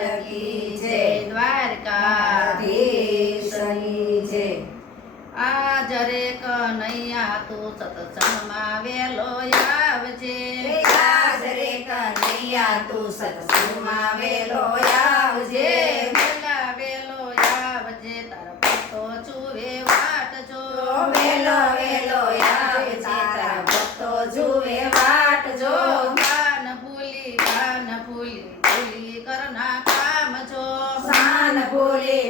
લાલ કી જય, દ્વારકાધીશની જય. આજ રે કનૈયા તું સત્સંગમાં વેલો આવજે. આજ રે કનૈયા તું સત્સંગમાં વેલો આવજે. વેલા વેલો આવજે તારા ભક્તો જુએ વાટ જો. વેલો વેલો આવજે તારા ભક્તો જુએ વાટ જો. ભાન ભૂલી ભૂલી કરના કામ જો. ભાન ભૂલી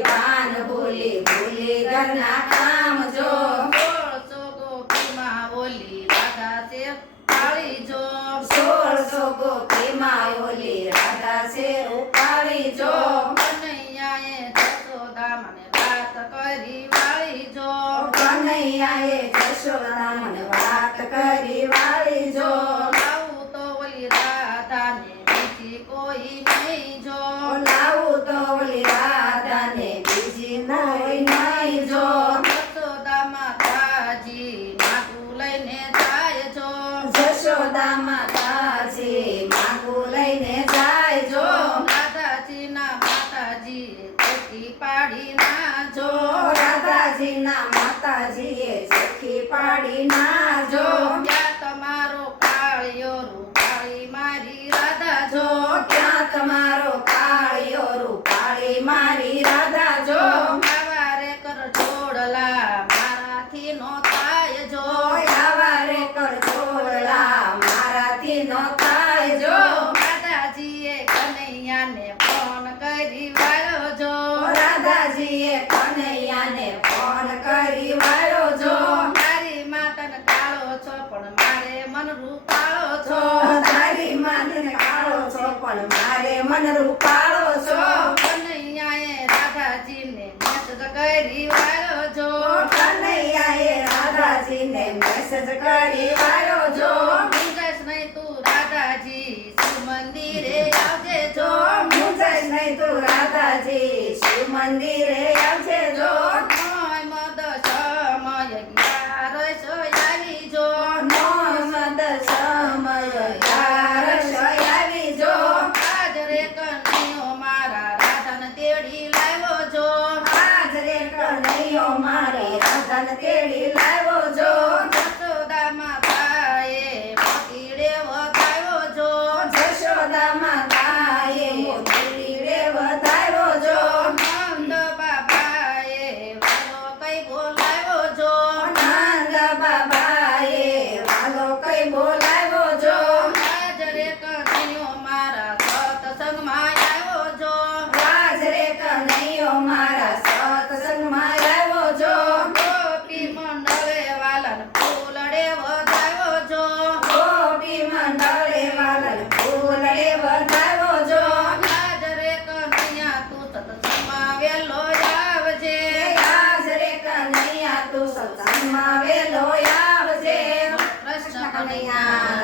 ઘરના કામ જો. સોળસો ગોપીમાં ઓલી રાધા છે પાળી જો. 1600 ગોપીમાં ઓલી રાધા છે રૂપાળી જો. કનૈયાએ જશોદામાને વાત કરી વાળી જો. કનૈયાએ જશોદામાને વાત કરી વાળી જો. લાવું તો ઓલી રાધાને બીજી કોઈ નહીં જો. લાવું તો ઓલી રાધાને બીજી નહીં નહીં જો. જશોદા માતાજી માગું લઈને જાય જો. જશોદા માતાજી માગું લઈને જાય જો. રાધાજીના માતાજીએ ચોકી પાડી ના જો. રાધાજીના માતાજીએ સખી પાડી ના જો. ત્યાં તમારો કાળિયો રૂપાળી મારી રાધા જો. ક્યાં તમારો કાળિયો રૂપાળી મારી રાધા જો. આવારે કર જોડલા મારાથી નો થાય જો. આવા રે કર જોડલા મારાથી નો થાય જો. રાધાજીએ કનૈયાને ફોન કરી વાળો જો. રાધાજીએ કનૈયાને ફોન કરી વાળો જો. તારી માતન કાળો છો પણ મારે મન રૂપાળો છો. તારી માને કાળો છો પણ મારે મન રૂપાળો છો. કનૈયાએ રાધાજીને મેસેજ કરી વાળો જો. કનૈયાએ રાધાજીને મેસેજ કરી વાળો જો. મૂંઝાશ નહીં તું રાધાજી શિવ મંદિરે આવજે જો. મૂંઝાશ નહીં તું રાધાજી શિવ મંદિરે આવજે જો. મોય મદ સમય 11 આવી જો. નોમદ સમય 11 આવી જો. આજ રે કનૈયો મારા રાધાને તેડી લાવ્યો જો. આજ રે કનૈયો મારી રાધાને તેડી લાવ્યો જો. જશોદા માતાએ મોતીડે વધાવ્યો જો. જશોદા માતાએ મોતીડે વધાવ્યો જો. નંદ બાબાએ વાલો કઈ બોલાવ્યો જો. નંદ બાબાએ વાલો કઈ બોલાવ્યો જો. આજ રે કનૈયો મારા સત્સંગમાં આવ્યો જો. આજ રે કનૈયો મારા સત્સંગમાં આવ્યો જો. ગોપી મંડળે વાલન ફૂલડે વધાવ્યો જો. ગોપી મંડળે વાલન ફૂલડે વધાવ્યો જો. આજ રે કનૈયા તું સત્સંગમાં વેલો આવજે. આજ રે કનૈયા તું સત્સંગમાં વેલો આવજે. કૃષ્ણ કનૈયા